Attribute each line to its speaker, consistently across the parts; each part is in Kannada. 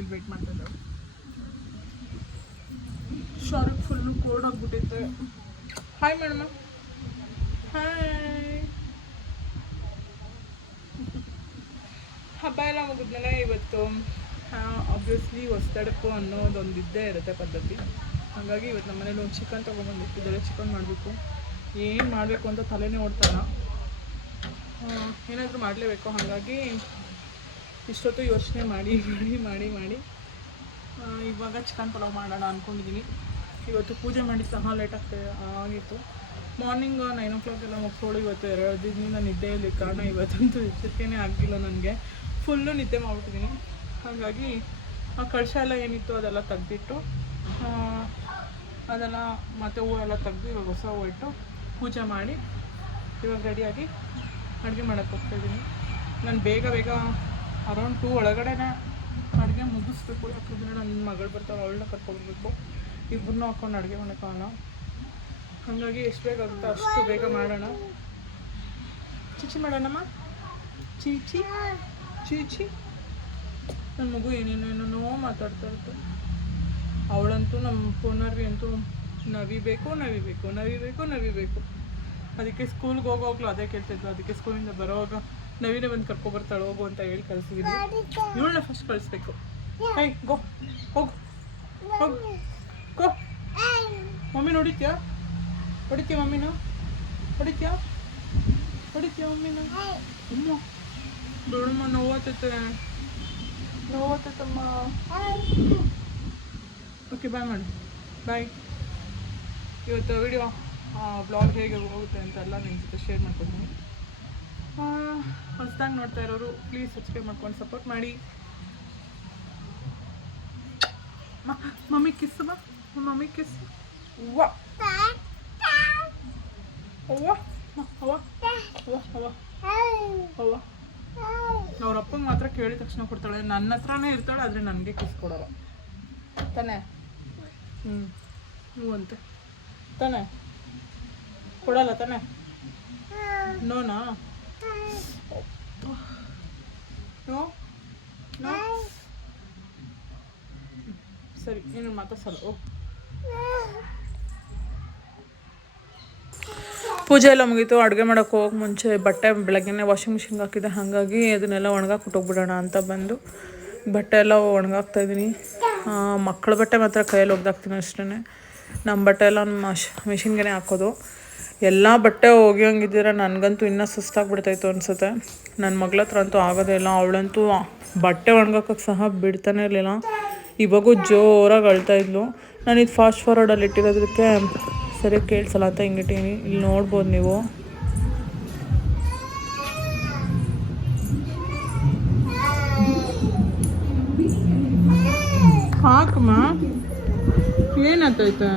Speaker 1: ಇಲ್ಲಿ ವೇಟ್ ಮಾಡ್ತಿದ್ದೆ ಶಾರ್ಕ್ ಫುಲ್ಲು ಕೋಲ್ಡ್ ಆಗಿಬಿಟ್ಟಿತ್ತು. ಹಾಯ್ ಮೇಡಮ್ ಹಾಯ್ ಹಬ್ಬ ಎಲ್ಲ ಮುಗಿದ್ಮೇಲೆ ಇವತ್ತು ಆಬ್ವಿಯಸ್ಲಿ ಅನ್ನೋದೊಂದು ಇದ್ದೇ ಇರುತ್ತೆ ಪದ್ಧತಿ. ಹಾಗಾಗಿ ಇವತ್ತು ನಮ್ಮ ಮನೇಲಿ ಒಂದು ಚಿಕನ್ ತೊಗೊಂಬಂದಿಟ್ಟಿದ್ದಾರೆ ಚಿಕನ್ ಮಾಡಬೇಕು. ಏನು ಮಾಡಬೇಕು ಅಂತ ತಲೆನೇ ಓಡ್ತಾರ ಏನಾದರೂ ಮಾಡಲೇಬೇಕು. ಹಾಗಾಗಿ ಇಷ್ಟೊತ್ತು ಯೋಚನೆ ಮಾಡಿ ಮಾಡಿ ಮಾಡಿ ಮಾಡಿ. ಇವಾಗ ಚಿಕನ್ ಪಲಾವ್ ಮಾಡೋಣ ಅಂದ್ಕೊಂಡಿದ್ದೀನಿ ಇವತ್ತು ಪೂಜೆ ಮಾಡಿ ಸಹ ಲೇಟ್ ಆಗ್ತದೆ ಆಗಿತ್ತು. ಮಾರ್ನಿಂಗ್ ನೈನ್ ಓ ಕ್ಲಾಕ್ ಎಲ್ಲ ಮುಗಿಸೋಳು ಇವತ್ತು ಎರಡು ದಿನದಿಂದ ನಿದ್ದೆಯಲ್ಲಿ ಕಾರಣ ಇವತ್ತಂತೂ ಎಚ್ಚರಿಕೆನೇ ಆಗಿಲ್ಲ ನನಗೆ. ಫುಲ್ಲು ನಿದ್ದೆ ಮಾಡ್ಬಿಟ್ಟಿದ್ದೀನಿ ಹಾಗಾಗಿ ಆ ಕಳಶ ಎಲ್ಲ ಏನಿತ್ತು ಅದೆಲ್ಲ ತೆಗ್ದಿಟ್ಟು ಅದೆಲ್ಲ ಮತ್ತೆ ಎಲ್ಲ ತೆಗ್ದು ಇವಾಗ ಹೊಸ ಹೂವು ಇಟ್ಟು ಪೂಜೆ ಮಾಡಿ ಇವಾಗ ರೆಡಿಯಾಗಿ ಅಡುಗೆ ಮಾಡೋಕ್ಕೆ ಹೋಗ್ತಾಯಿದ್ದೀನಿ ನಾನು ಬೇಗ ಬೇಗ ಅರೌಂಡ್ ಟೂ ಒಳಗಡೆನೆ ಅಡುಗೆ ಮುಗಿಸ್ಬೇಕು. ಯಾಕಂದರೆ ನನ್ನ ಮಗಳು ಬರ್ತಾಳೆ, ಅವಳನ್ನ ಕರ್ಕೊಬರ್ಬೇಕು ಇಬ್ಬರನ್ನೂ ಹಾಕೊಂಡು ಅಡುಗೆ ಕಾಲ ಹಾಗಾಗಿ ಎಷ್ಟು ಬೇಗ ಆಗುತ್ತೋ ಅಷ್ಟು ಬೇಗ ಮಾಡೋಣ. ಚೀಚಿ ಮಾಡೋಣಮ್ಮ. ಚೀಚಿ ಚೀಚಿ. ನನ್ನ ಮಗು ಏನೇನೇನೋ ಮಾತಾಡ್ತಾ ಇರ್ತ ಅವಳಂತೂ ನಮ್ಮ ಪುನರ್ವಿ ಅಂತೂ ನವಿಬೇಕು ನವಿಬೇಕು ನವಿಬೇಕು ನವಿಬೇಕು. ಅದಕ್ಕೆ ಸ್ಕೂಲ್ಗೆ ಹೋಗೋಗ್ಲು ಅದೇ ಕೇಳ್ತಿದ್ಲು. ಅದಕ್ಕೆ ಸ್ಕೂಲಿಂದ ಬರೋವಾಗ ನವೀನೇ ಬಂದು ಕರ್ಕೊಬರ್ತಾಳೆ ಹೋಗು ಅಂತ ಹೇಳಿ ಕಳಿಸಿದ್ವಿ ಇವಳನ್ನ ಫಸ್ಟ್ ಕಳಿಸ್ಬೇಕು. ಹೈ ಗೋ, ಹೋಗು ಹೋಗು, ಗೋ. ಮಮ್ಮಿ ಹೊಡಿತೀಯಾ ಹೊಡಿತೀಯ ಮಮ್ಮಿನ? ಹೊಡಿತ್ಯಾ ಹೊಡಿತೀಯ ಮಮ್ಮಿನ? ಅಮ್ಮ ದೊಡ್ಡಮ್ಮ ನೋವತ್ತೈತೆ ನೋವತ್ತೈತಮ್ಮ ಓಕೆ ಬಾಯ್ ಮಾಡಿ. ಬಾಯ್ ಇವತ್ತು ವಿಡಿಯೋ ಬ್ಲಾಗ್ ಹೇಗೆ ಹೋಗುತ್ತೆ ಅಂತೆಲ್ಲ ನಿಮ್ಮ ಜೊತೆ ಶೇರ್ ಮಾಡ್ಕೊತೀನಿ. ಹೊಸದಾಗಿ ನೋಡ್ತಾ ಇರೋರು ಪ್ಲೀಸ್ ಸಬ್ಸ್ಕ್ರೈಬ್ ಮಾಡ್ಕೊಂಡು ಸಪೋರ್ಟ್ ಮಾಡಿ. ಮಮ್ಮಿ ಕಿಸ್ ಮಮ್ಮಿ ಕಿಸ್ ಅವ್ವ. ಅವ್ವ. ಅವ್ವ. ಅವ್ರ ಅಪ್ಪಂಗೆ ಮಾತ್ರ ಕೇಳಿದ ತಕ್ಷಣ ಕೊಡ್ತಾಳೆ. ನನ್ನ ಹತ್ರನೇ ಇರ್ತಾಳೆ, ಆದರೆ ನನಗೆ ಕಿಸ್ ಕೊಡೋಲ್ಲ. ತಾನೇ? ಹ್ಞೂ ಹ್ಞೂ ಅಂತೆ. ತಾನೇ? ಕೊಡಲ್ಲ ತಾನೆ? ನೋನಾ? ನೋ? ಸರಿ ಏನು ಮಾತಾಡ್ಸಲ್ಲ ಹೋಗು ಪೂಜೆ ಎಲ್ಲ ಮುಗೀತು, ಅಡುಗೆ ಮಾಡೋಕ್ಕೆ ಹೋಗಕ್ಕೆ ಮುಂಚೆ ಬಟ್ಟೆ ಬೆಳಗ್ಗೆನೇ ವಾಷಿಂಗ್ ಮಿಷಿನ್ಗೆ ಹಾಕಿದ್ದೆ ಹಾಗಾಗಿ ಅದನ್ನೆಲ್ಲ ಒಣಗಾಕಿ ಹೋಗ್ಬಿಡೋಣ ಅಂತ ಬಂದು ಬಟ್ಟೆ ಎಲ್ಲ ಒಣಗಾಕ್ತಾ ಇದ್ದೀನಿ. ಮಕ್ಕಳ ಬಟ್ಟೆ ಮಾತ್ರ ಕೈಯಲ್ಲಿ ಒಗ್ದಾಕ್ತೀನಿ ಅಷ್ಟೇ ನಮ್ಮ ಬಟ್ಟೆ ಎಲ್ಲ ಮಷ್ ಮಿಷಿನ್ಗೆ ಹಾಕೋದು. ಎಲ್ಲ ಬಟ್ಟೆ ಒಗಿಯೋಂಗಿದ್ದೀರ, ನನಗಂತೂ ಇನ್ನೂ ಸುಸ್ತಾಗ್ಬಿಡ್ತಾಯಿತ್ತು ಅನಿಸುತ್ತೆ. ನನ್ನ ಮಗಳ ಹತ್ರ ಅಂತೂ ಆಗೋದೇ ಇಲ್ಲ, ಅವಳಂತೂ ಬಟ್ಟೆ ಒಣಗಾಕಕ್ಕೆ ಸಹ ಬಿಡ್ತಾನೆ ಇರಲಿಲ್ಲ. ಇವಾಗೂ ಜೋರಾಗಿ ಅಳ್ತಾ ಇದ್ಲು. ನಾನು ಇದು ಫಾಸ್ಟ್ ಫಾರ್ವರ್ಡಲ್ಲಿ ಇಟ್ಟಿರೋದಕ್ಕೆ ಸರಿ ಕೇಳಿಸಲ್ಲ ಅಂತ ಹಿಂಗಿಟ್ಟೀನಿ ಇಲ್ಲಿ ನೋಡ್ಬೋದು ನೀವು. ಹಾಕಮ್ಮ ಏನಾಗ್ತೈತೆ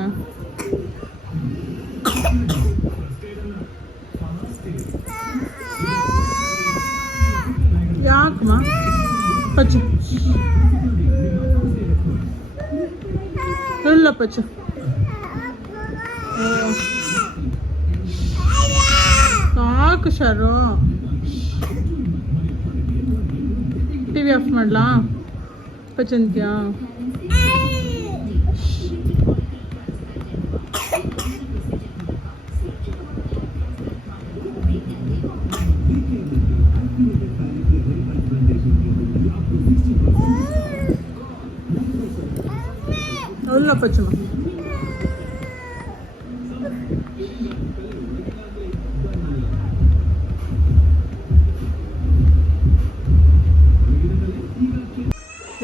Speaker 1: ಯಾಕಮ್ಮ ಪಚ್ಚು ಇಲ್ಲ ಪಚ್ಚು ಸಾಕು ಶಾರು ಟಿವಿ ಆಫ್ ಮಾಡ್ಲಾ ಪಚಂತ್ಯಾ ಪಚ್ಚಮ್ಮ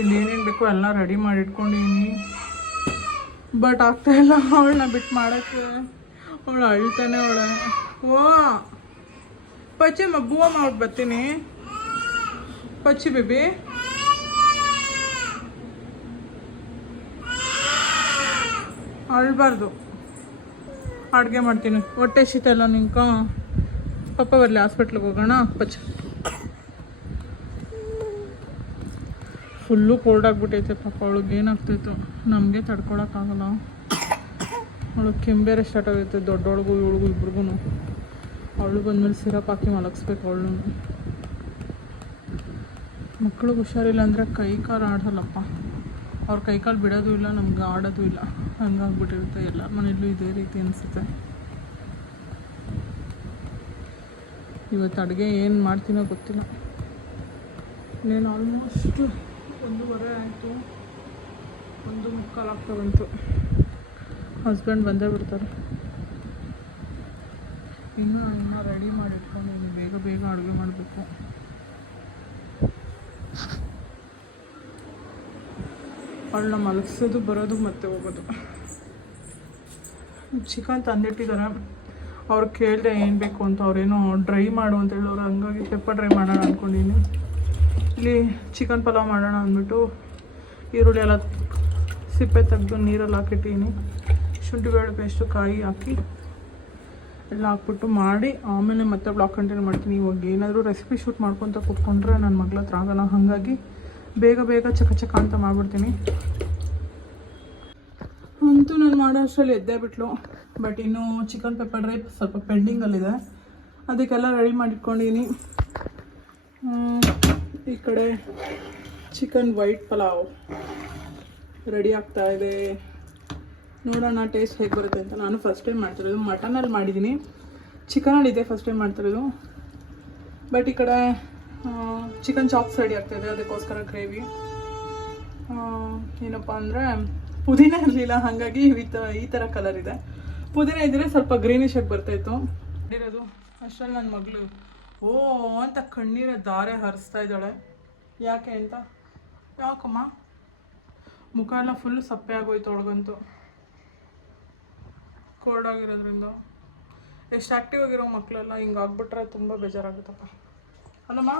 Speaker 1: ಇಲ್ಲಿ ಬೇಕು ಎಲ್ಲ ರೆಡಿ ಮಾಡಿ ಇಟ್ಕೊಂಡಿದ್ದೀನಿ ಬಟ್ ಆಗ್ತಾ ಇಲ್ಲ ಅವಳನ್ನ ಬಿಟ್ಟು ಮಾಡೋಕ್ಕೆ. ಅವಳು ಅಳ್ತಾನೆ ಅವಳ. ಓ ಪಚ್ಚಿ ಮಬ್ಬುವ ಮಾಡಿ ಬರ್ತೀನಿ. ಪಚ್ಚಿ ಬೇಬಿ. ಅಳ್ಬಾರ್ದು. ಅಡುಗೆ ಮಾಡ್ತೀನಿ. ಹೊಟ್ಟೆ ಶೀತ ಎಲ್ಲ ನಿಂಕ ಪಪ್ಪ ಬರಲಿ ಹಾಸ್ಪಿಟ್ಲಿಗೆ ಹೋಗೋಣ. ಪಚ್ಚ. ಫುಲ್ಲು ಕೋಲ್ಡ್ ಆಗಿಬಿಟ್ಟೈತೆ ಪಾಪ. ಅವಳಿಗೆ ನಮಗೆ ನಮಗೆ ತಡ್ಕೊಳಕ್ಕಾಗಲ್ಲ ಅವಳು ಕೆಂಬೇರೆ ಸ್ಟಾರ್ಟ್ ಆಗೈತೆ. ದೊಡ್ಡವಳಿಗೂ, ಇವಳಿಗೂ ಇಬ್ರಿಗೂ ಅವಳು ಬಂದಮೇಲೆ ಸಿರಪ್ ಹಾಕಿ ಮಲಗಿಸ್ಬೇಕು ಅವಳು ಮಕ್ಳಿಗೆ ಹುಷಾರಿಲ್ಲ ಅಂದರೆ ಕೈ ಕಾಲು ಆಡಲ್ಲಪ್ಪ. ಅವ್ರ ಕೈ ಕಾಲು ಬಿಡೋದು ಇಲ್ಲ, ನಮ್ಗೆ ಆಡೋದು ಇಲ್ಲ. ಹಂಗಾಗ್ಬಿಟ್ಟಿರುತ್ತೆ ಎಲ್ಲ. ಮನೇಲೂ ಇದೇ ರೀತಿ ಅನಿಸುತ್ತೆ. ಇವತ್ತು ಅಡುಗೆ ಏನು ಮಾಡ್ತೀನೋ ಗೊತ್ತಿಲ್ಲ. ಇನ್ನೇನು ಆಲ್ಮೋಸ್ಟ್ ಒಂದೂವರೆ ಆಯಿತು. ಒಂದು ಮುಕ್ಕಾಲು ಆಗ್ತಾ ಬಂತು. ಹಸ್ಬೆಂಡ್ ಬಂದೇ ಬಿಡ್ತಾರೆ. ಇನ್ನೂ ಇನ್ನೂ ರೆಡಿ ಮಾಡಿ ಇಟ್ಕೊಂಡು ಬೇಗ ಬೇಗ ಅಡುಗೆ ಮಾಡಬೇಕು. ಅವಳನ್ನ ಮಲಗಿಸೋದು, ಬರೋದು ಮತ್ತೆ ಹೋಗೋದು. ಚಿಕನ್ ತಂದಿಟ್ಟಿದ್ದಾರೆ ಅವ್ರು ಕೇಳಿದೆ ಏನು ಬೇಕು ಅಂತ ಅವ್ರೇನೋ ಡ್ರೈ ಮಾಡು ಅಂತ ಹೇಳೋರು. ಹಂಗಾಗಿ ಪೆಪ್ಪರ್ ಡ್ರೈ ಮಾಡೋಣ ಅಂದ್ಕೊಂಡಿದ್ದೀನಿ ಇಲ್ಲಿ ಚಿಕನ್ ಪಲಾವ್ ಮಾಡೋಣ ಅಂದ್ಬಿಟ್ಟು ಈರುಳ್ಳಿ ಎಲ್ಲ ಸಿಪ್ಪೆ ತೆಗೆದು ನೀರಲ್ಲಿ ಹಾಕಿಟ್ಟಿದ್ದೀನಿ. ಶುಂಠಿ ಬೇಳೆ ಪೇಸ್ಟು ಕಾಯಿ ಹಾಕಿ ಎಲ್ಲ ಹಾಕ್ಬಿಟ್ಟು ಮಾಡಿ, ಆಮೇಲೆ ಮತ್ತೆ ಬ್ಲಾಕ್ ಕಂಟಿನ್ಯೂ ಮಾಡ್ತೀನಿ. ಇವಾಗ ಏನಾದರೂ ರೆಸಿಪಿ ಶೂಟ್ ಮಾಡ್ಕೊತ ಕೂತ್ಕೊಂಡ್ರೆ ನನ್ನ ಮಗಳ ಹತ್ರ ಆಗೋಣ ಹಾಗಾಗಿ ಬೇಗ ಬೇಗ ಚಕ ಚಕ ಅಂತ ಮಾಡ್ಬಿಡ್ತೀನಿ. ಅಂತೂ ನಾನು ಮಾಡೋ ಅಷ್ಟರಲ್ಲಿ ಎದ್ದೇ ಬಿಟ್ಲು. ಬಟ್ ಇನ್ನು ಚಿಕನ್ ಪೆಪ್ಪರ್ ಡ್ರೈ ಸ್ವಲ್ಪ ಪೆಂಡಿಂಗಲ್ಲಿದೆ ಅದಕ್ಕೆಲ್ಲ ರೆಡಿ ಮಾಡಿಟ್ಕೊಂಡಿದ್ದೀನಿ ಈ ಕಡೆ ಚಿಕನ್ ವೈಟ್ ಪಲಾವ್ ರೆಡಿ ಆಗ್ತಾ ಇದೆ. ನೋಡೋಣ ಟೇಸ್ಟ್ ಹೇಗೆ ಬರುತ್ತೆ ಅಂತ. ನಾನು ಫಸ್ಟ್ ಟೈಮ್ ಮಾಡ್ತಿರೋದು. ಮಟನಲ್ಲಿ ಮಾಡಿದ್ದೀನಿ ಚಿಕನಲ್ಲಿ ಇದೆ ಫಸ್ಟ್ ಟೈಮ್ ಮಾಡ್ತಿರೋದು. ಬಟ್ ಈ ಕಡೆ ಚಿಕನ್ ಚಾಪ್ಸ್ ರೆಡಿ ಆಗ್ತಾಯಿದೆ ಅದಕ್ಕೋಸ್ಕರ ಗ್ರೇವಿ ಏನಪ್ಪ ಅಂದರೆ, ಪುದೀನ ಇರಲಿಲ್ಲ, ಹಾಗಾಗಿ ವಿತ್ ಈ ಥರ ಕಲರ್ ಇದೆ. ಪುದೀನ ಇದ್ದರೆ ಸ್ವಲ್ಪ ಗ್ರೀನಿಶ್ ಆಗಿ ಬರ್ತಾಯಿತ್ತು ಇರೋದು ಅಷ್ಟರಲ್ಲಿ ನನ್ನ ಮಗಳು, ಓ, ಅಂತ ಕಣ್ಣೀರ ದಾರೆ ಹರಿಸ್ತಾ ಇದ್ದಾಳೆ. ಯಾಕೆ ಅಂತ? ಯಾಕಮ್ಮ? ಮುಖ ಎಲ್ಲ ಫುಲ್ ಸಪ್ಪೆ ಆಗೋಯ್ತು ಒಳಗಂತೂ ಕೋಲ್ಡ್ ಆಗಿರೋದ್ರಿಂದ. ಎಷ್ಟು ಆ್ಯಕ್ಟಿವ್ ಆಗಿರೋ ಮಕ್ಕಳೆಲ್ಲ ಹಿಂಗೆ ಆಗ್ಬಿಟ್ರೆ ತುಂಬ ಬೇಜಾರಾಗುತ್ತಪ್ಪ. ಅಲ್ಲಮ್ಮ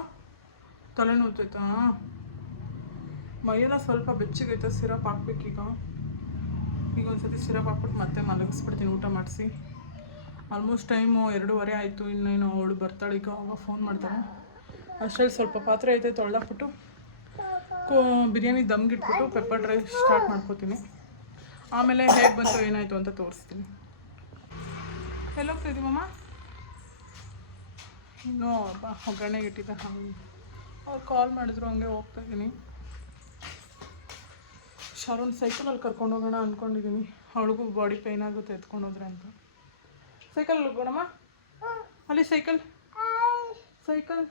Speaker 1: ತಲೆ ನೋವ್ತೈತಾ ಮೈಯೆಲ್ಲ ಸ್ವಲ್ಪ ಬೆಚ್ಚಗೈತೆ, ಸಿರಪ್ ಹಾಕ್ಬೇಕೀಗ ಈಗ. ಒಂದ್ಸತಿ ಸಿರಪ್ ಹಾಕ್ಬಿಟ್ಟು ಮತ್ತೆ ಮಲಗಿಸ್ಬಿಡ್ತೀನಿ, ಊಟ ಮಾಡಿಸಿ. ಆಲ್ಮೋಸ್ಟ್ ಟೈಮು ಎರಡೂವರೆ ಆಯಿತು, ಇನ್ನೇನು ಅವಳು ಬರ್ತಾಳೆ, ಈಗ ಅವಾಗ ಫೋನ್ ಮಾಡ್ತಾಳೆ. ಅಷ್ಟರಲ್ಲಿ ಸ್ವಲ್ಪ ಪಾತ್ರೆ ಐತೆ, ತೊಳ್ದಾಕ್ಬಿಟ್ಟು ಕೋ, ಬಿರಿಯಾನಿ ದಮ್ಗಿಟ್ಬಿಟ್ಟು ಪೆಪ್ಪರ್ ಡ್ರೈ ಸ್ಟಾರ್ಟ್ ಮಾಡ್ಕೋತೀನಿ. ಆಮೇಲೆ ಹೇಗೆ ಬಂತು ಏನಾಯಿತು ಅಂತ ತೋರಿಸ್ತೀನಿ. ಎಲ್ಲ ಹೋಗ್ತಿದ್ದೀವಮ್ಮ ಇನ್ನೂ ಒಬ್ಬ ಒಗ್ಗರಣೆಗೆ ಇಟ್ಟಿದ್ದೆ. ಹಾಗೆ ಅವ್ರು ಕಾಲ್ ಮಾಡಿದ್ರು, ಹಂಗೆ ಹೋಗ್ತಾ ಇದ್ದೀನಿ ಶಾರೋನ್ ಸೈಕಲಲ್ಲಿ ಕರ್ಕೊಂಡು ಹೋಗೋಣ ಅಂದ್ಕೊಂಡಿದ್ದೀನಿ ಅವಳಿಗೂ ಬಾಡಿ ಪೇಯ್ನ್ ಆಗುತ್ತೆ, ಎತ್ಕೊಂಡು ಹೋದ್ರೆ ಅಂತ. ಸೈಕಲ್ ಹೋಗೋಣಮ್ಮ? ಅಲ್ಲಿ ಸೈಕಲ್ ಸೈಕಲ್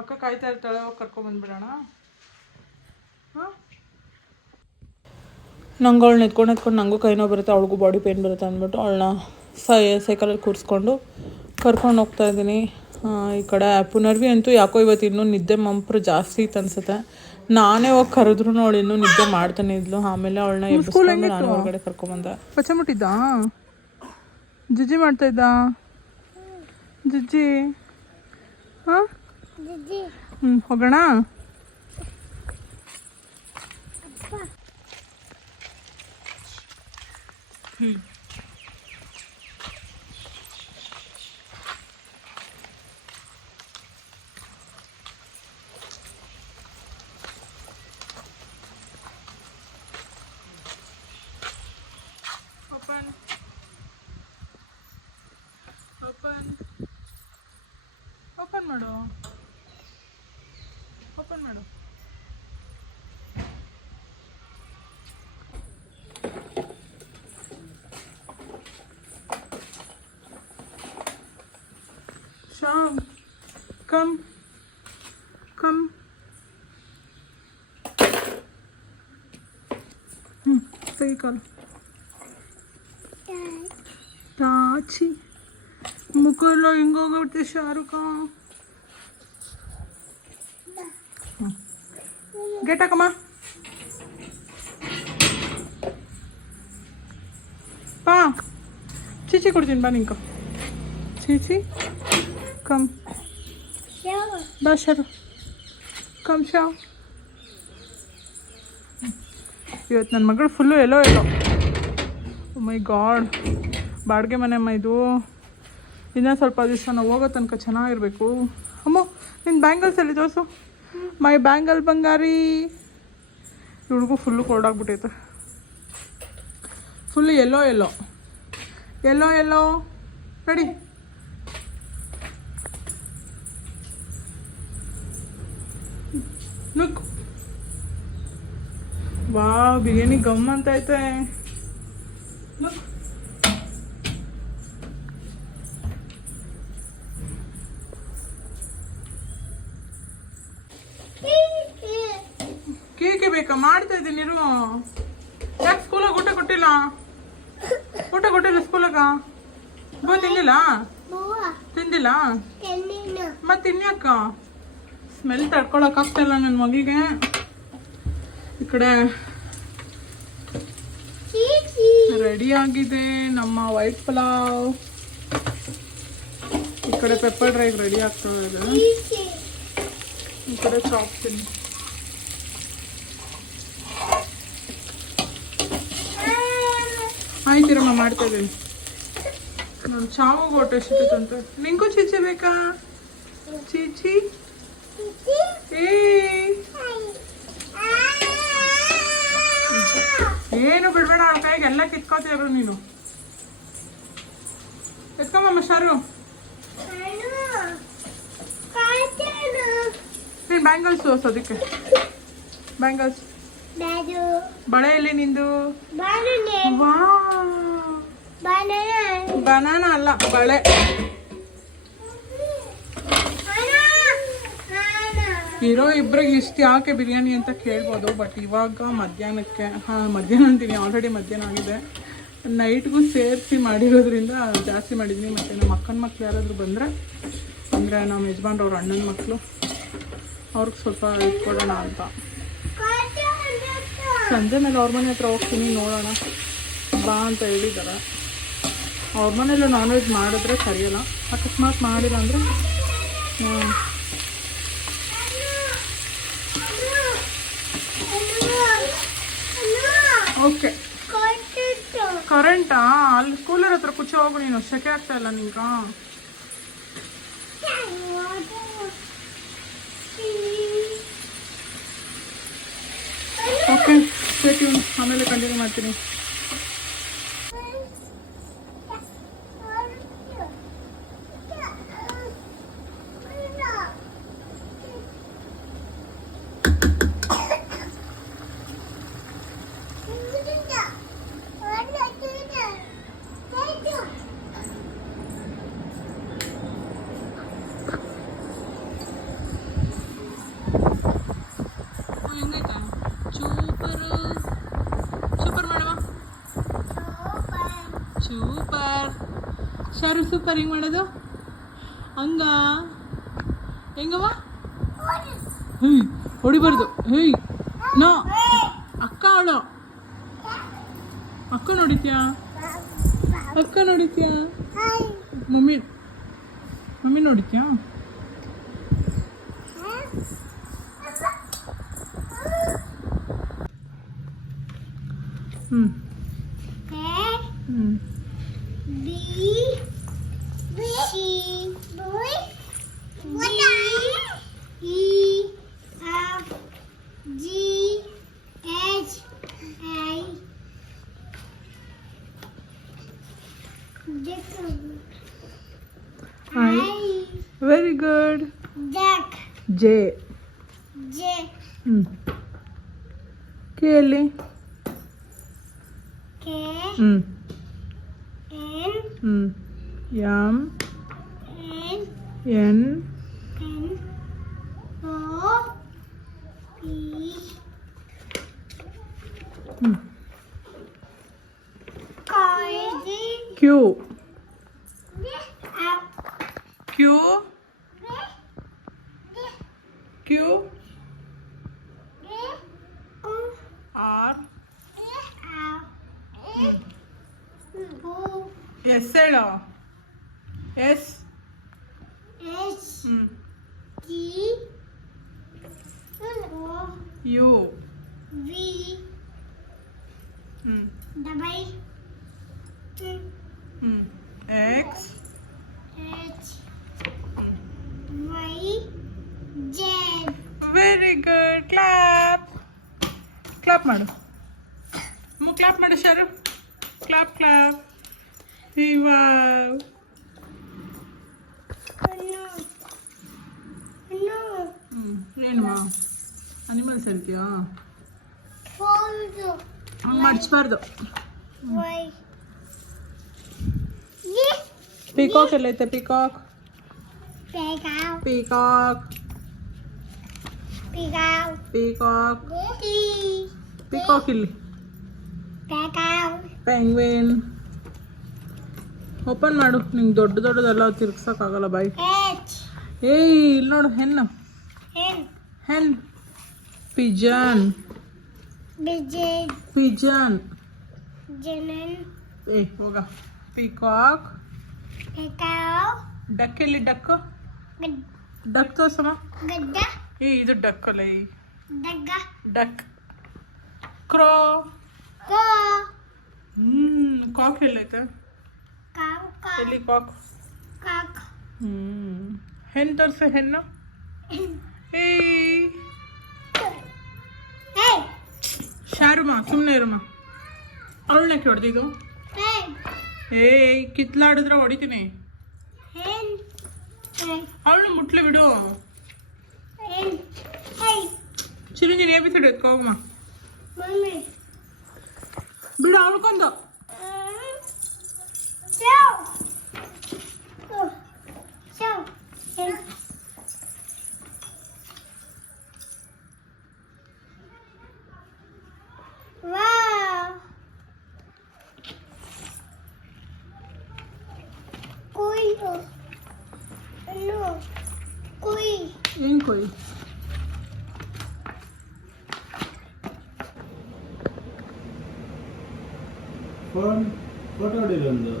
Speaker 1: ಅಕ್ಕ ಕಾಯ್ತಾ ಇರ್ತಾಳೆ, ಹೋಗಿ ಕರ್ಕೊಂಬಂದ್ಬಿಡೋಣ ಹಾಂ? ನಂಗೆ ಅವಳನ್ನ ಎತ್ಕೊಂಡು ಎತ್ಕೊಂಡು ನನಗೂ ನೋವು ಬರುತ್ತೆ, ಅವಳಿಗೂ ಬಾಡಿ ಪೇಯ್ನ್ ಬರುತ್ತೆ ಅಂದ್ಬಿಟ್ಟು ಅವಳನ್ನ ಸೈ ಸೈಕಲಲ್ಲಿ ಕೂರಿಸ್ಕೊಂಡು ಕರ್ಕೊಂಡು ಹೋಗ್ತಾ ಇದ್ದೀನಿ. ಈ ಕಡೆ ಪುನರ್ವಿ ಅಂತೂ ಯಾಕೋ ಇವತ್ತು ಇನ್ನೂ ನಿದ್ದೆ ಮಂಪ್ರು ಜಾಸ್ತಿ ಇತ್ತು ಅನ್ಸುತ್ತೆ. ನಾನೇ ಹೋಗಿ ಕರೆದ್ರು ಅವಳು ಇನ್ನೂ ನಿದ್ದೆ ಮಾಡ್ತಾನೆ ಇದ್ಲು. ಆಮೇಲೆ ಅವಳನ್ನ ಎಬ್ಬಿಸ್ಕೊಂಡು ನಾನು ಹೊರಗಡೆ ಕರ್ಕೊಂಬಂದೆ ಪಚ್ಚಮುಟ್ಟಿದ್ದ? ಜುಜ್ಜಿ ಮಾಡ್ತಾ ಇದ್ದ? ಜುಜ್ಜಿ ಹಾಂ? ಹ್ಞೂ ಹೋಗೋಣ? ಓಪನ್ ಮಾಡು ಓಪನ್ ಮಾಡು ಶ್ಯಾಮ್ ಕಮ್ ಕಮ್ ಹ್ಞೂ ಸರಿ ಕಾಲು ಟಾಚಿ ಮುಖ ಎಲ್ಲ ಹಿಂಗೋಗುತ್ತೆ ಶಾರುಖ ಗೇಟ್ ಹಾಕಮ್ಮ ಬಾ ಚೀಚಿ ಕೊಡ್ತೀನಿ ಬಾ ನಿಂಕ ಚೀಚಿ ಕಮ್ ಬಾ ಶಾರು ಕಮ್ ಶಾವ್ ಇವತ್ತು ನನ್ನ ಮಗಳು ಫುಲ್ಲು ಎಲ್ಲೋ ಎಲ್ಲೋ ಮೈ ಗಾಡ್ ಬಾಡಿಗೆ ಮನೆ ಅಮ್ಮ ಇದು. ಇನ್ನೂ ಸ್ವಲ್ಪ ದಿವಸ ನಾವು ಹೋಗೋ ತನಕ ಚೆನ್ನಾಗಿರಬೇಕು. ಅಮ್ಮ ನಿನ್ನ ಬ್ಯಾಂಗಲ್ಸ್ ಎಲ್ಲಿ ತೋರಿಸು? ಮೈ ಬ್ಯಾಂಗಲ್ ಬಂಗಾರಿ ಹುಡುಗು ಫುಲ್ಲು ಕೊರಡಾಗ್ಬಿಟ್ಟೈತೆ ಫುಲ್ಲು ಎಲ್ಲೋ ಎಲ್ಲೋ ಎಲ್ಲೋ ಎಲ್ಲೋ ರೆಡಿ ಲುಕ್ ವಾ ಬಿರಿಯಾನಿ ಗಮ್ ಅಂತ ಐತೆ Look. ಕೇಕೆ ಬೇಕಾ ಮಾಡ್ತಾ ಇದ್ದೀನಿ ಇರು ಯಾಕೆ ಸ್ಕೂಲಾಗ ಊಟ ಕೊಟ್ಟಿಲ್ಲ ಊಟ ಕೊಟ್ಟಿಲ್ಲ ಸ್ಕೂಲಾಗ ಬೋ ತಿಂದಿಲ್ಲ ತಿಂದಿಲ್ಲ ಮತ್ತೆ ಇನ್ಯಾಕ ಸ್ಮೆಲ್ ತಡ್ಕೊಳಕ್ ಆಗ್ತಿಲ್ಲ ನನ್ನ ಮಗಿಗೆ. ಈ ಕಡೆ ರೆಡಿ ಆಗಿದೆ ನಮ್ಮ ವೈಟ್ ಪಲಾವ್. ಈ ಕಡೆ ಪೆಪ್ಪರ್ ಡ್ರೈ ರೆಡಿ ಆಗ್ತಾ ಇದೆ. ಈ ಕಡೆ ಚಾಪ್ ತಿನ್ನಿ ಆಯ್ತಿರಮ್ಮ ಮಾಡ್ತಾ ಇದ್ದೀನಿ. ನಾನು ಚಾವು ಗೋಟೆ ಅಂತ. ನಿಂಗೂ ಚೀಚಿ ಬೇಕಾ? ಚೀಚಿ? ಏನು ಬಿಡ್ಬೇಡ ಅವ್ರ ಕೈಗೆ ಎಲ್ಲ ಕಿತ್ಕೋತೀರು ನೀನು. ಎತ್ಕೊಂಬಮ್ಮ ಶಾರು. ನೀನು ಬ್ಯಾಂಗಲ್ಸ್ ಅದಕ್ಕೆ ಬ್ಯಾಂಗಲ್ಸ್ ಬಳೆ ಎಲ್ಲಿ ನಿಂದು ಬನಾನ ಅಲ್ಲ ಬಳೆ. ಇರೋ ಇಬ್ಬರಿಗೆ ಇಷ್ಟು ಯಾಕೆ ಬಿರಿಯಾನಿ ಅಂತ ಕೇಳ್ಬೋದು ಬಟ್ ಇವಾಗ ಮಧ್ಯಾಹ್ನಕ್ಕೆ, ಹಾಂ, ಮಧ್ಯಾಹ್ನ ಅಂತೀನಿ ಆಲ್ರೆಡಿ ಮಧ್ಯಾಹ್ನ ಆಗಿದೆ. ನೈಟ್ಗೂ ಸೇರಿಸಿ ಮಾಡಿರೋದ್ರಿಂದ ಜಾಸ್ತಿ ಮಾಡಿದ್ದೀನಿ ಮತ್ತು ನಮ್ಮ ಅಕ್ಕನ ಮಕ್ಕಳು ಯಾರಾದರೂ ಬಂದರೆ, ಅಂದರೆ ನಮ್ಮ ಯಜಮಾನ್ರವ್ರ ಅಣ್ಣನ ಮಕ್ಕಳು ಅವ್ರಿಗೆ ಸ್ವಲ್ಪ ಇಟ್ಕೊಡೋಣ ಅಂತ. ಸಂಜೆ ಮೇಲೆ ಅವ್ರ ಮನೆ ಹತ್ರ ಹೋಗ್ತೀನಿ, ನೋಡೋಣ. ಬಾ ಅಂತ ಹೇಳಿದ್ದಾರೆ ಅವ್ರ ಮನೇಲಿ ನಾನ್ ವೆಜ್ ಮಾಡಿದ್ರೆ ಸರಿಯಲ್ಲ. ಅಕಸ್ಮಾತ್ ಮಾಡಿಲ್ಲ ಅಂದರೆ ಓಕೆ ಕರೆಂಟಾ ಅಲ್ಲಿ ಕೂಲರ್ ಹತ್ರ ಕುಚ್ಚ ಹೋಗು ನೀನು. ಸೆಕೆ ಆಗ್ತಾ ಇಲ್ಲ ನಿಂಗ ಓಕೆ ಆಮೇಲೆ ಕಂಟಿನ್ಯೂ ಮಾಡ್ತೀನಿ. ಶಾರು ಸೂಪರ್ ಹೆಂಗ್ ಮಾಡೋದು? ಹಂಗ? ಹೆಂಗವ ಹ್ಞೂ ಹೊಡಿಬಾರ್ದು. ಹೇಯ್ ನೋ. ಅಕ್ಕ ಅವಳು. ಅಕ್ಕ ನೋಡಿದ್ಯಾ? ಅಕ್ಕ ನೋಡಿದ್ಯಾ? ಮಮ್ಮಿ ಮಮ್ಮಿ ನೋಡಿತ್ಯಾ
Speaker 2: വെരി ഗുഡ് ജെ
Speaker 1: ജെ
Speaker 2: കേളി
Speaker 1: ಕ್ಯೂ ಆರ್ ಎಸ್ ಹೇಳು ಎಸ್
Speaker 2: H,
Speaker 1: ಹ್ಞೂ
Speaker 2: T, O,
Speaker 1: ಯು
Speaker 2: V,
Speaker 1: ಹ್ಞೂ ಕ್ಲಾಪ್ ಮಾಡು ಹ್ಞೂ ಕ್ಲಾಪ್ ಮಾಡು Sharu clap clap ಇವಾವ್
Speaker 2: No. No.
Speaker 1: ಹ್ಞೂ ಏನು ಅನಿಮಲ್ಸ್ ಹೇಳ್ತೀಯಾ
Speaker 2: Fold.
Speaker 1: ಮಡ್ಚಬಾರ್ದು
Speaker 2: Why? Yeah.
Speaker 1: Peacock ಎಲ್ಲೈತೆ peacock
Speaker 2: Pick out.
Speaker 1: Peacock
Speaker 2: Pick out.
Speaker 1: Peacock
Speaker 2: T.
Speaker 1: Peacock ಇಲ್ಲಿ
Speaker 2: Pick out.
Speaker 1: ಪೆಂಗ್ವಿನ್ ಓಪನ್ ಮಾಡು ನಿಂಗೆ ದೊಡ್ಡ ದೊಡ್ಡದೆಲ್ಲ ತಿರ್ಗ್ಸಕ್ಕಾಗಲ್ಲ ಬಾಯ್
Speaker 2: H.
Speaker 1: ಏಯ್ ಇಲ್ಲಿ ನೋಡು ಹೆಣ್ಣು
Speaker 2: N.
Speaker 1: ಹೆನ್ ಪಿಜನ್
Speaker 2: Bijay.
Speaker 1: Pigeon
Speaker 2: Janan.
Speaker 1: ಏ ಹೋಗ ಪಿಕಾಕ್
Speaker 2: Pick out.
Speaker 1: ಡಕ್ ಎಲ್ಲಿ ಡಕ್
Speaker 2: Gad.
Speaker 1: Duck ತೋರ್ಸಮ್ಮ
Speaker 2: Gadda.
Speaker 1: ಏ ಇದು ಡಕ್ ಅಲ್ಲ ಈ
Speaker 2: Dagga.
Speaker 1: ಡಕ್ ಕ್ರೋ. ಹ್ಮ್ ಕಾಕ್ ಎಲ್ಲೈತೆ. ಎಲ್ಲಿ ಕಾಕ್. ಹ್ಮ್ ಹೆಣ್ಣು ತೋರ್ಸು ಹೆಣ್ಣು
Speaker 2: Hey.
Speaker 1: ಶಾರುಮ ಸುಮ್ಮನೆ ಇರಮ್ಮ ಅವಳನ್ನಕ್ಕೆ ಹೊಡೆದಿದ್ದು. ಏಯ್ ಕಿತ್ಲಾಡಿದ್ರೆ ಹೊಡಿತೀನಿ. ಅವಳು ಮುಟ್ಲೆ ಬಿಡು. ಚಿರಂಜೀವಿ ಎಬಿಸೋಡ್ ಎತ್ಕೋ వీడు
Speaker 3: ఆడుకుందాం ಫೋಟೋ ಇಲ್ಲೊಂದು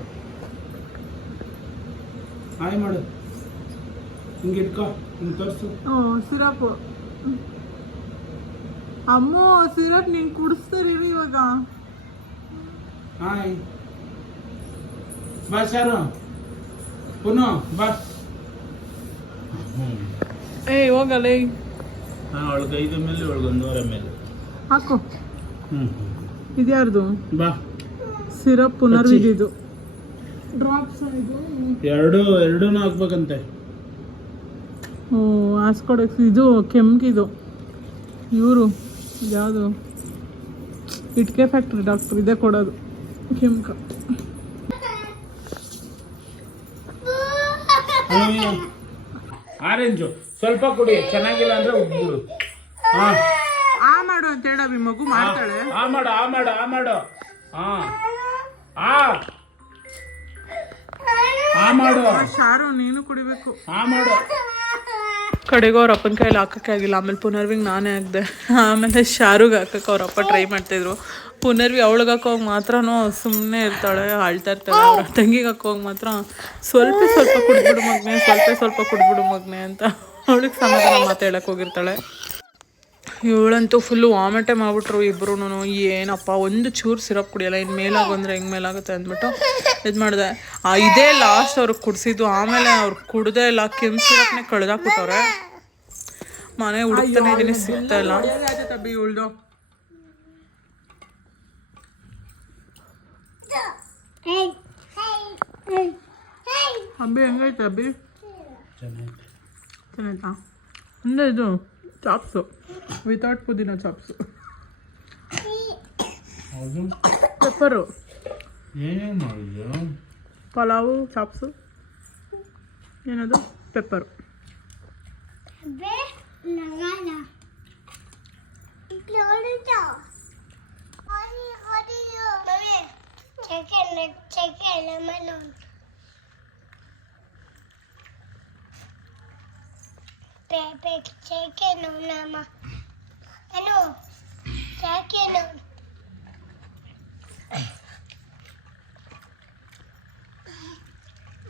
Speaker 3: ಹಾಯ್ ಮಾಡು. ಹಿಂಗೆ ಇಟ್ಕೋ ಹಿಂಗೆ ತೋರಿಸು.
Speaker 1: ಸಿರಪ್. ಅಮ್ಮ ಸಿರಪ್ ನೀನ್ ಕುಡಿಸ್ತೀರಿ ಇವಾಗ?
Speaker 3: ಹಾಯ್. ಬಾ ಶಾರು. ಪುನಃ ಬಾ.
Speaker 1: ಏಯ್ ಹೋಗಲ್ಲ
Speaker 3: ಹಾಂ ಐದು ಮೇಲೆ ಒಂದೂವರೆ ಮೇಲೆ.
Speaker 1: ಹಾಕು.
Speaker 3: ಹ್ಞೂ
Speaker 1: ಇದ್ಯಾರ್ದು?
Speaker 3: ಬಾ.
Speaker 1: ಸಿರಪ್ ಪುನರ್ವಿಧಿದು. ಡ್ರಾಪ್ಸ್ ಇದು?
Speaker 3: ಎರಡು ಎರಡೂ ಹಾಕ್ಬೇಕಂತೆ
Speaker 1: ಓ ಆಸ್ಕೊಡಕ್ಸ್ ಇದು ಕೆಮ್ಮಿದು ಇವರು ಯಾವುದು? ಇಟ್ಕೆ ಫ್ಯಾಕ್ಟ್ರಿ ಡಾಕ್ಟ್ರ್ ಇದೇ ಕೊಡೋದು. ಕೆಮ್ಕ.
Speaker 3: ಆರೆಂಜು ಸ್ವಲ್ಪ ಕುಡಿ ಚೆನ್ನಾಗಿಲ್ಲ ಅಂದ್ರೆ ಹುಡುಗರು ಹಾಂ.
Speaker 1: ಆ ಮಾಡು ಅಂತ ಹೇಳಿ ಮಗು ಮಾಡ್ತಾಳೆ.
Speaker 3: ಆ ಮಾಡು ಆ ಮಾಡು ಆ ಮಾಡು. ಹಾ. ಆ. ಆ ಮಾಡು.
Speaker 1: ಶಾರು ನೀನು ಕುಡಿಬೇಕು.
Speaker 3: ಆ ಮಾಡು.
Speaker 1: ಕಡೆಗೆ ಅವ್ರ ಅಪ್ಪನ ಕೈಯಲ್ಲಿ ಹಾಕಕ್ಕೆ ಆಗಿಲ್ಲ. ಆಮೇಲೆ ಪುನರ್ವಿಗೆ ನಾನೇ ಹಾಕ್ದೆ ಆಮೇಲೆ ಶಾರುಗೆ ಹಾಕಕ್ಕೆ ಅವ್ರ ಅಪ್ಪ ಟ್ರೈ ಮಾಡ್ತಿದ್ರು. ಪುನರ್ವಿ ಅವಳಿಗೆ ಹಾಕೋವಾಗ ಮಾತ್ರ ಸುಮ್ಮನೆ ಇರ್ತಾಳೆ ಅಳ್ತಾ ಇರ್ತಾಳೆ. ಅವ್ರ ತಂಗಿಗೆ ಹಾಕೋವಾಗ ಮಾತ್ರ ಸ್ವಲ್ಪ ಸ್ವಲ್ಪ ಕುಡ್ಬಿಡು ಮಗ್ನೆ ಸ್ವಲ್ಪ ಸ್ವಲ್ಪ ಕುಡ್ಬಿಡು ಮಗ್ನೆ ಅಂತ ಅವಳಿಗೆ ಸಮಾಧಾನ ಮಾತಾಡಕ್ಕೆ ಹೋಗಿರ್ತಾಳೆ. ಇವಳಂತೂ ಫುಲ್ಲು ವಾಮಿಟೆ ಮಾಡ್ಬಿಟ್ರು ಇಬ್ರು ಏನಪ್ಪ ಒಂದು ಚೂರು ಸಿರಪ್ ಕುಡಿಯಲ್ಲ ಇನ್ನು ಮೇಲಾಗಂದ್ರೆ ಹೆಂಗೆ ಮೇಲಾಗುತ್ತೆ ಅಂದ್ಬಿಟ್ಟು ಇದು ಮಾಡಿದೆ. ಇದೇ ಲಾಸ್ಟ್ ಅವ್ರಿಗೆ ಕುಡಿಸಿದ್ದು ಆಮೇಲೆ ಅವ್ರು ಕುಡ್ದೇ ಇಲ್ಲ ಕೆಂಪು ಸಿರಪ್ನೇ ಕಳ್ದಾಕ್ಬಿಟ್ಟವ್ರೆ ಮನೆ ಹುಡುಕ್ತಾನೆ ಇದೀನಿ ಸಿಗ್ತಾ ಇಲ್ಲ. ಇವಳ್ದು. ಅಬ್ಬಿ ಹೆಂಗೈತೆ ಅಬ್ಬಿ ಚೆನ್ನಾಯ್ತಾ ಅಂದ್ರೆ ಇದು ಚಾಪ್ಸು ವಿತೌಟ್ ಪುದೀನ ಚಾಪ್ಸು
Speaker 3: ಹೌದು
Speaker 1: ಪೆಪ್ಪರು
Speaker 3: ಏನೇನು ಮಾಡಿದ್ಯೋ
Speaker 1: ಪಲಾವು ಚಾಪ್ಸು ಏನದು
Speaker 2: Pepe chicken nama. Ano? Chicken.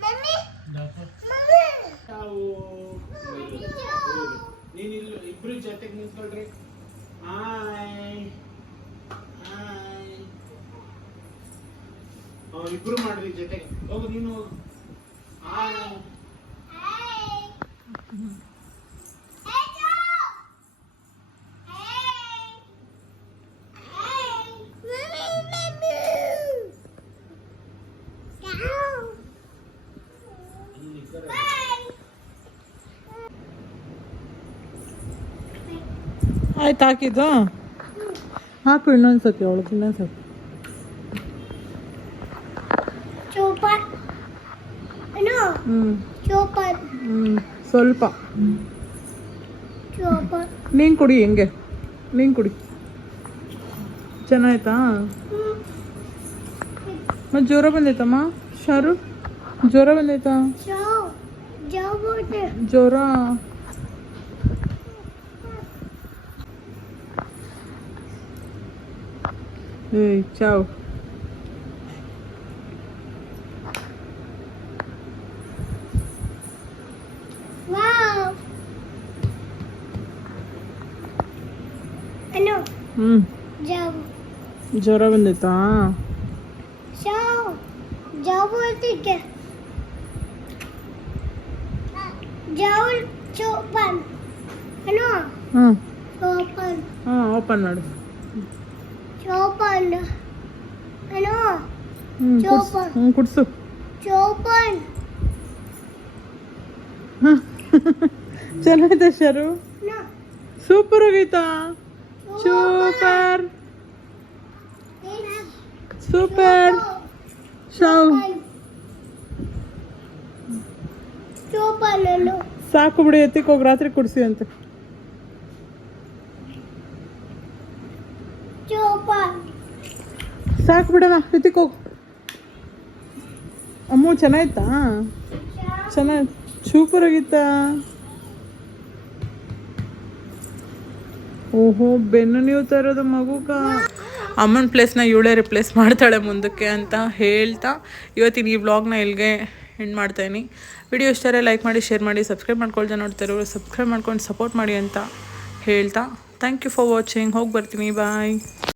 Speaker 2: Mami, mami.
Speaker 3: ನಾವು ನೀನಿಲ್ಲ ಇಬ್ರು ಜೊತೆಗೆ ನಿಂತ್ಕೊಳ್ರಿ. ಹಾಯ್ ಹಾಯ್ ಇಬ್ರು ಮಾಡ್ರಿ ಜೊತೆಗೆ. ಹೋಗು ನೀನು ಹೋಗು. ಹಾಯ್
Speaker 1: ಆಯ್ತು ಹಾಕಿದ್ದು ಹಾಕು ಇನ್ನೊಂದು ಸತಿ ಅವಳಿಗೆ ಇನ್ನೊಂದು ಸತಿ ಸ್ವಲ್ಪ. ನೀನು ಕುಡಿ ಹೆಂಗೆ. ನೀನು ಕುಡಿ. ಚೆನ್ನಾಯ್ತಾ? ಮತ್ತು ಜ್ವರ ಬಂದೈತಮ್ಮ? ಶಾರು? ಜ್ವರ ಬಂದೈತಾ. ಜ್ವರ? Hey, ciao.
Speaker 2: Wow. I
Speaker 1: know. Hmm.
Speaker 2: Jowl,
Speaker 1: chow pan.
Speaker 2: Hello?
Speaker 1: Hmm. Chow. Ah,
Speaker 2: open
Speaker 1: it. చూపండు సూపర్ గీత. సూపర్.
Speaker 2: సూపర్. షావు.
Speaker 1: ಸಾಕು ఒక రాత్రి ಹೋಗಿ అంతే. ಕುಡಿಸಿ ಸಾಕು ಬಿಡೋಣ ಹೃತಿಕ್ ಹೋಗು. ಅಮ್ಮ, ಚೆನ್ನಾಯ್ತಾ? ಚೆನ್ನಾಗಿ ಸೂಪರ್ ಆಗಿತ್ತಾ? ಓಹೋ, ಬೆನ್ನು ನೀವು ತರೋದು ಮಗುಗ ಅಮ್ಮನ ಪ್ಲೇಸ್ನ ಇವಳೇ ರಿಪ್ಲೇಸ್ ಮಾಡ್ತಾಳೆ ಮುಂದಕ್ಕೆ ಅಂತ ಹೇಳ್ತಾ. ಇವತ್ತಿನ ಈ ಬ್ಲಾಗ್ನ ಇಲ್ಲಿಗೆ ಎಂಡ್ ಮಾಡ್ತಾಯಿನಿ ವಿಡಿಯೋ ಇಷ್ಟಾರೆ ಲೈಕ್ ಮಾಡಿ ಶೇರ್ ಮಾಡಿ ಸಬ್ಸ್ಕ್ರೈಬ್ ಮಾಡ್ಕೊಳ್ತಾ ಇವರು ಸಬ್ಸ್ಕ್ರೈಬ್ ಮಾಡ್ಕೊಂಡು ಸಪೋರ್ಟ್ ಮಾಡಿ ಅಂತ ಹೇಳ್ತಾ. ಥ್ಯಾಂಕ್ ಯು ಫಾರ್ ವಾಚಿಂಗ್ ಹೋಗಿ ಬರ್ತೀನಿ. ಬಾಯ್